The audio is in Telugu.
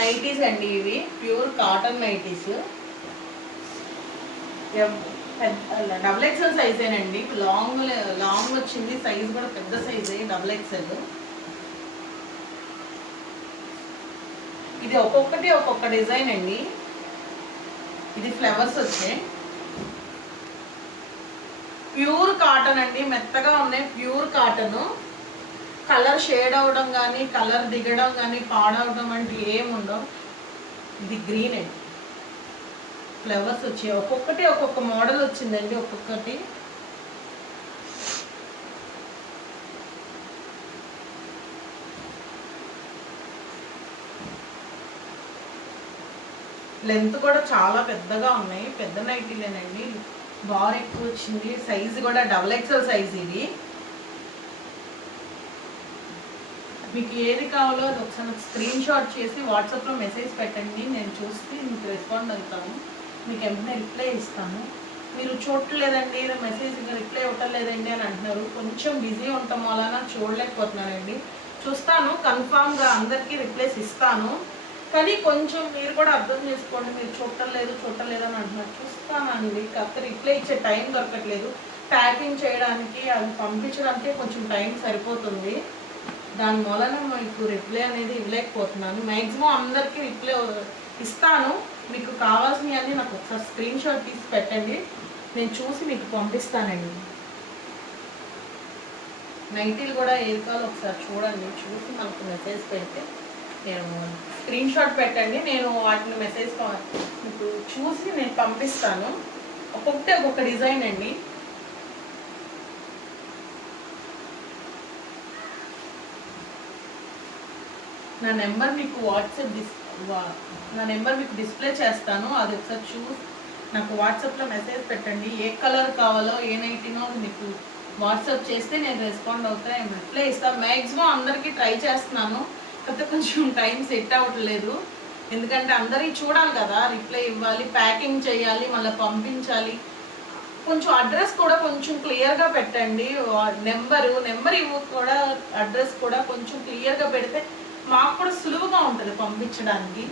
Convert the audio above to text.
నైటీస్ అండి, ఇవి pure cotton nighties. Double XL సైజేనండి. లాంగ్ వచ్చింది, సైజ్ కూడా పెద్ద సైజే, డబుల్ ఎక్స్ఎల్. ఇది ఒక్కొక్కటి ఒక్కొక్క డిజైన్ అండి. ఇది ఫ్లవర్స్ వచ్చాయి, ప్యూర్ కాటన్ అండి, మెత్తగా ఉన్నాయి, ప్యూర్ కాటన్. కలర్ షేడ్ అవడం కానీ, కలర్ దిగడం కానీ, పాడవడం అంటే ఏముండవు. ఇది గ్రీన్ అండి, ఫ్లవర్స్ వచ్చాయి, ఒక్కొక్కటి ఒక్కొక్క మోడల్ వచ్చిందండి. ఒక్కొక్కటి లెంత్ కూడా చాలా పెద్దగా ఉన్నాయి, పెద్ద నైటీలేనండి. బార్ ఎక్కువ వచ్చింది, సైజు కూడా డబుల్ ఎక్స్ఎల్ సైజ్. ఇది మీకు ఏది కావాలో అది ఒకసారి స్క్రీన్ షాట్ చేసి వాట్సాప్లో మెసేజ్ పెట్టండి, నేను చూసి మీకు రెస్పాండ్ అవుతాను, మీకు ఏమైనా రిప్లై ఇస్తాను. మీరు చూడలేదండి, మెసేజ్ ఇంకా రిప్లై ఇవ్వటం లేదండి అని అంటున్నారు. కొంచెం బిజీ ఉండటం వలన చూడలేకపోతున్నానండి. చూస్తాను, కన్ఫామ్గా అందరికీ రిప్లైస్ ఇస్తాను. కానీ కొంచెం మీరు కూడా అర్థం చేసుకోండి, మీరు చూడటం లేదు అని అంటున్నారు. చూస్తానండి, కాకపోతే రిప్లై ఇచ్చే టైం దొరకట్లేదు. ప్యాకింగ్ చేయడానికి అది పంపించడానికి కొంచెం టైం సరిపోతుంది, దాని వలన మీకు రిప్లై అనేది ఇవ్వలేకపోతున్నాను. మ్యాక్సిమం అందరికీ రిప్లై ఇస్తాను. మీకు కావాల్సినవన్నీ నాకు ఒకసారి స్క్రీన్ షాట్ తీసి పెట్టండి, నేను చూసి మీకు పంపిస్తానండి. నైటీలు కూడా ఏది కావాలో ఒకసారి చూడండి, చూసి మనకు మెసేజ్ పెడితే నేను స్క్రీన్ షాట్ పెట్టండి, నేను వాటిని మెసేజ్ మీకు చూసి నేను పంపిస్తాను. ఒక్కొక్కటి ఒక్కొక్క డిజైన్ అండి. నా నెంబర్ మీకు డిస్ప్లే చేస్తాను, అది ఒకసారి చూసి నాకు వాట్సాప్లో మెసేజ్ పెట్టండి. ఏ కలర్ కావాలో, ఏ నైటీనో మీకు వాట్సాప్ చేస్తే నేను రెస్పాండ్ అవుతాను, రిప్లై ఇస్తాను. మ్యాక్సిమం అందరికీ ట్రై చేస్తున్నాను, కాకపోతే కొంచెం టైం సెట్ అవ్వట్లేదు. ఎందుకంటే అందరికీ చూడాలి కదా, రిప్లై ఇవ్వాలి, ప్యాకింగ్ చేయాలి, మళ్ళీ పంపించాలి. కొంచెం అడ్రస్ కూడా కొంచెం క్లియర్గా పెట్టండి. నెంబర్ ఇవ్వ కూడా, అడ్రస్ కూడా కొంచెం క్లియర్గా పెడితే మాకు కూడా సులువుగా ఉంటుంది పంపించడానికి.